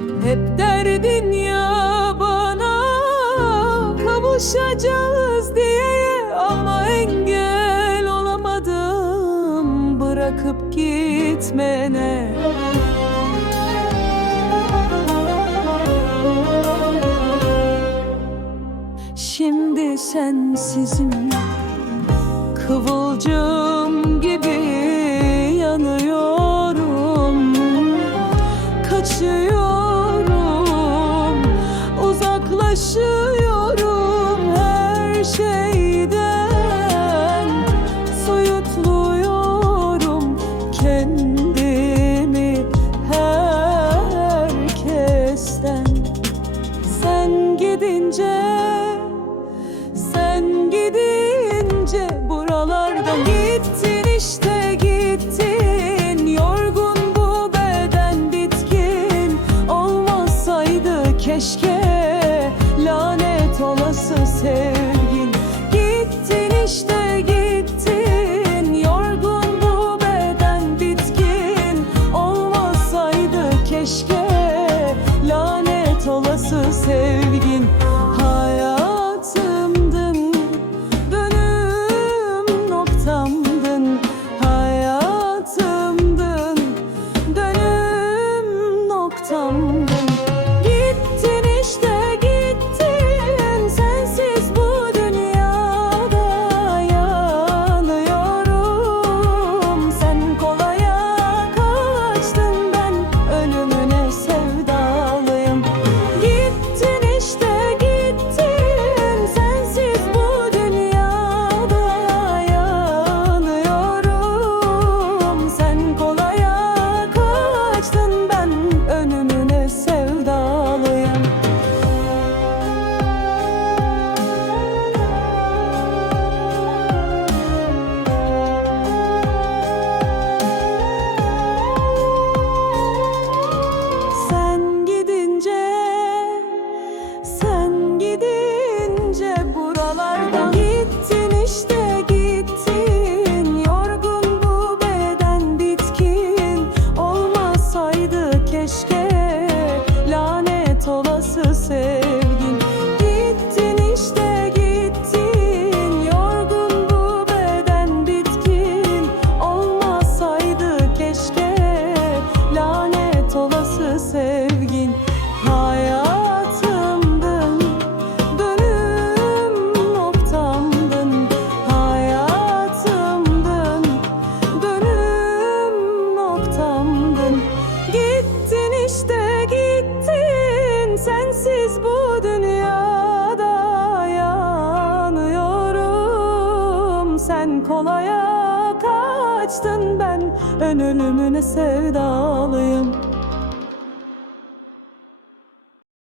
Hep derdin ya bana kavuşacağız diye Ama engel olamadım bırakıp gitmene. Şimdi sensizim kıvılcım Taşıyorum her şeyden. Soyutluyorum kendimi herkesten. Sen gidince, sen gidince Buralarda gittin işte gittin. Yorgun bu beden bitkin Olmasaydı keşke. scared. kolaya kaçtın ben. Ben ölümüne sevdalıyım.